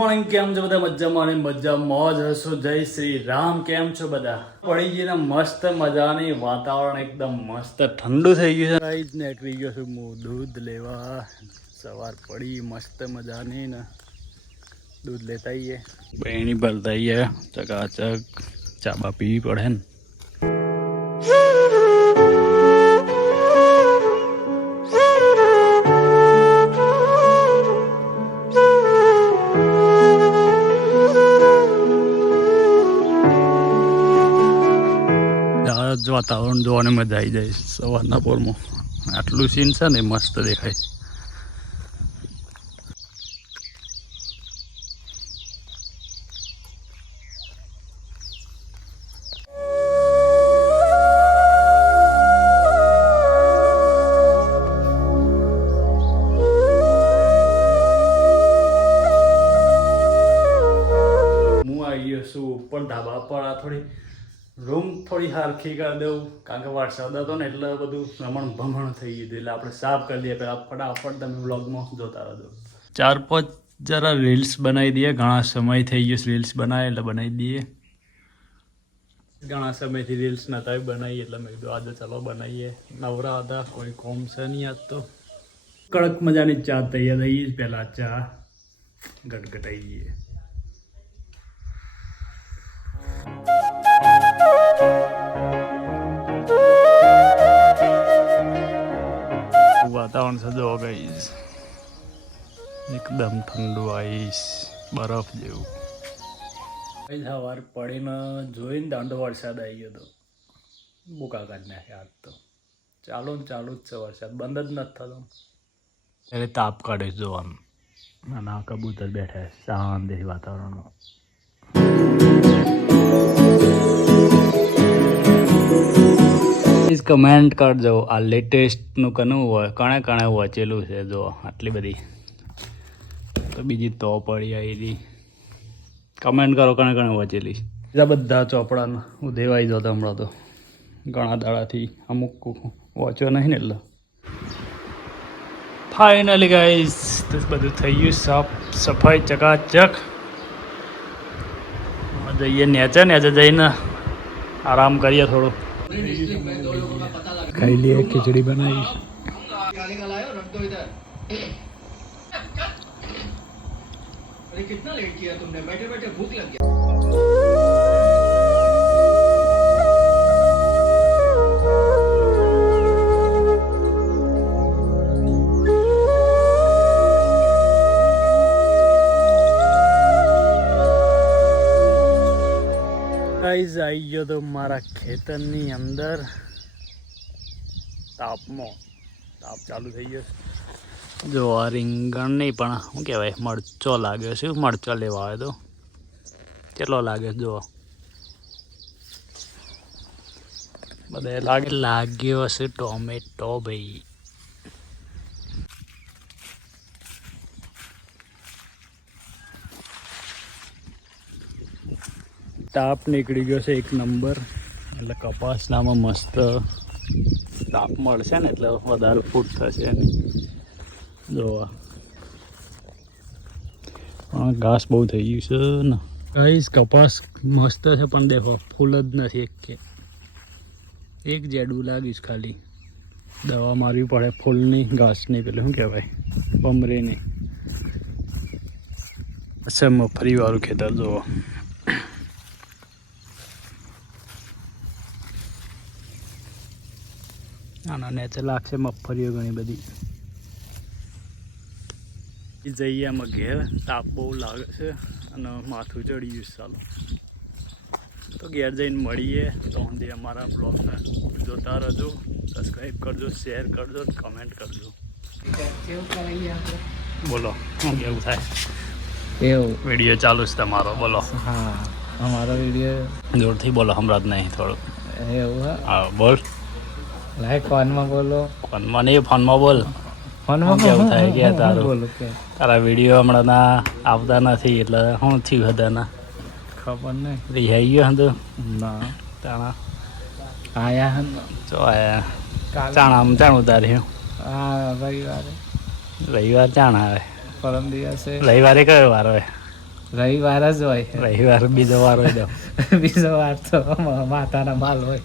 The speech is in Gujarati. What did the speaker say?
મોર્નિંગ, કેમ છો બધા? મજામાં અને મજા મોજ હશો. જય શ્રી રામ. કેમ છો બધા? પડી ગઈ ને મસ્ત મજાની વાતાવરણ એકદમ મસ્ત ઠંડુ થઈ ગયું છે. ગાઈસ નીકળી ગયો છું હું દૂધ લેવા. સવાર પડી મસ્ત મજાની ને દૂધ લેતા આવીએ. બહેણી ભરતા આવીએ. ચકાચક ચા બા પીવી પડે ને. વાતાવરણ જોવાની મજા આવી જાય સવારના પોરમાં. આટલું સીન છે ને મસ્ત દેખાય. હું આવી ગયો છું ઉપર ધાબા પર. આ થોડી રૂમ થોડી હરખી કરી દઉં કારણ કે વરસાદ હતો ને એટલે બધું રમણ ભમણ થઈ ગયું એટલે આપણે સાફ કરી દઈએ. પહેલાં ફટાફટ તમે વ્લોગમાં જોતા રહેજો. 4-5 જરા રીલ્સ બનાવી દઈએ. ઘણા સમય થઈ ગયો રીલ્સ બનાવે એટલે બનાવી દઈએ. ઘણા સમયથી રીલ્સ નહોતા બનાવી એટલે મેં કીધું આજે ચલો બનાવીએ. નવરા હતા, કોઈ કોમ છે નહીં આજ તો. કડક મજાની ચા તૈયાર થઈ ગઈ. પહેલાં ચા ગટગટાઈ ગઈએ. વાતાવરણ છે જો ગાઈસ, એકદમ ઠંડુ આઈસ બરફ જેવું. સવાર પડીને જોઈને દાંડો વરસાદ આવી ગયો હતો. બુકા કાઢી નાખ્યા આજ તો. ચાલુ ને ચાલુ જ છે વરસાદ, બંધ જ નથી થતો. એટલે તાપ કાઢે જોવાનું. અને આ કબૂતર બેઠા શાંતિથી વાતાવરણમાં. પ્લીઝ કમેન્ટ કરજો આ લેટેસ્ટનું કનું હોય કણે કણે વાંચેલું છે. જો આટલી બધી તો બીજી તો પડી આવી હતી. કમેન્ટ કરો કણે કણે વાંચેલી. બીજા બધા ચોપડાના ઉદેવાઈ જતા હમણાં તો ઘણા દાડાથી અમુક વાંચ્યો નહીં ને એટલે. ફાઇનલી ગાઈસ બધું થઈ ગયું સાફ સફાઈ ચકાચક. જઈએ નેચે જઈને આરામ કરીએ થોડું. ખાઈ લીએ. ખીચડી બનાવી. कितना लेट किया तुमने? बैठे बैठे भूख लग गया. ગાઈઝ આવી ગયો તો મારા ખેતરની અંદર. તાપ ચાલુ થઈ ગયો. જો આ રીંગણ નહીં પણ શું કહેવાય મરચો લાગ્યો છે. મરચો લેવા આવે તો કેટલો લાગે જો બધે લાગ્યો હશે ટોમેટો ભાઈ. તાપ નીકળી ગયો છે 1 નંબર. એટલે કપાસનામાં મસ્ત તાપ મળશે ને એટલે વધારે ફૂટ થશે એની. જો ઘાસ બહુ થઈ ગયું છે ને ગાઈસ. કપાસ મસ્ત છે પણ દેખો ફૂલ જ નથી. એક જેડું લાગીશ ખાલી. દવા મારવી પડે ફૂલની, ઘાસની. પેલું શું કહેવાય બમરીની. અચ્છા મફરી વાળું ખેતર જુઓ. આના નેચે લાગશે મગફળીઓ ઘણી બધી. જઈએ આમાં ઘેર. તાપ બહુ લાગે છે અને માથું ચડી ગયું. ચાલો તો ઘેર જઈને મળીએ. તો સુધી અમારા બ્લોગને જોતા રહેજો. સબસ્ક્રાઈબ કરજો, શેર કરજો, કમેન્ટ કરજો. બોલો શું કેવું થાય? એવું વિડીયો ચાલુ છે તમારો? બોલો. હા અમારો વિડીયો જોરથી બોલો. હમણાં જ નહીં થોડું એવું. હા બોલ. લાઈક ફોનમાં બોલો. ફોનમાં નહીં, ફોનમાં બોલ. ફોનમાં કેવું થાય કે તારું તારા વિડીયો હમણાં ના આવતા નથી એટલે શું થયું હતાના ખબર નહીં. રિહાઈ ગયો હતો ના તાણા આયા જો આયા ચાણામાં ચાણ ઉતાર્યું. હા રવિવાર ચાણ આવે. પરમ દિવસે રવિવારે કયો વાર હોય? રવિવાર જ હોય. રવિવાર બીજો વાર હોય તો બીજો વાર તો માતાના માલ હોય.